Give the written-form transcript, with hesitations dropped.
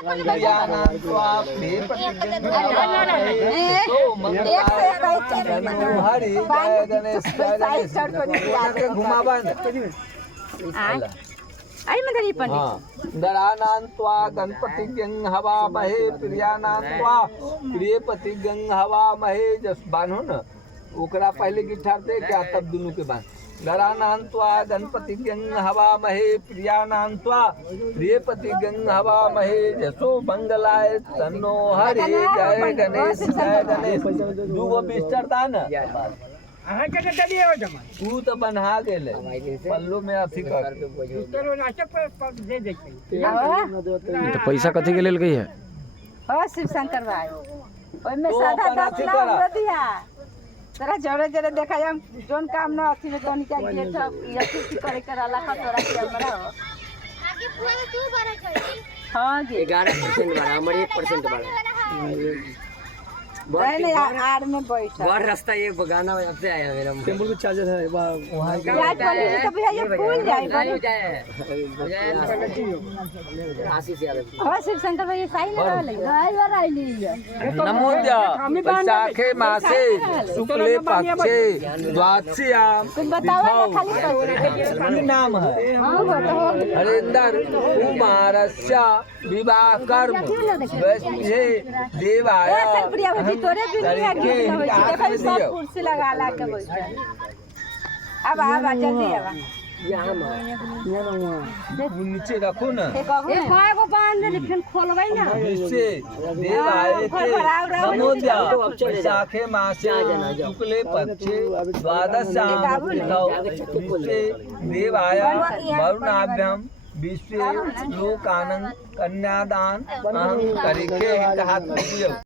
दरानान्त्वा गणपतिज्ञं हवामहे प्रियानान्त्वा प्रियपतिज्ञं हवामहे। जस बांधो न ओकरा पहले गिठार दे क्या तब दोनों के बांध। दरानान्त्वा गणपतिज्ञं हवामहे प्रियानान्त्वा प्रियपतिज्ञं हवामहे। जसो मंगलाय तन्नो हरि। जय गणेश जय गणेश। दूगो बिस्तर था न तू तो बन्हा गेले पल्लू में अथी कर तो पैसा कथी के लेल गई है? हां शिव शंकर भाई ओइ में सादा 10 लाख दिया तोरा जोरे जोरे देखा हम जोन काम न अथी में तोनी क्या गेट अथी करे करा का तोरा के हमरा आगे पूरा तू भरे छै। हां जी 11% बड़ा हमर 1% बड़ा नहीं आड़ में बैठा बाहर रास्ता ये बगाना में से आया मेरा टेंपल में चार्जर है वहां तो भैया ये फूल जाए आशीष से आवे। हां शिव शंकर भाई साई लगा ले गाय बार आईली नमोद्या वैशाखे मासे शुक्ले पक्षे द्वादशीयाम। तुम बताओ ना खाली नाम है हां बताओ हरेंद्र कुमारस्य विवाह कर्म वैष्णवे देवाय तोरे भी देखो सब कुर्सी लगा ला के बैठा। अब जल्दी आवा यहां नीचे रखो ना एगो बांध दे फिर खोलबै ना इससे देव आए थे। नमोद्या वैशाखे मासे शुक्ले पक्षे द्वादशाम इससे देव आया वरुणाभ्यम विश्व लोकानंद कन्यादान अहं करिके हाथ में दियो।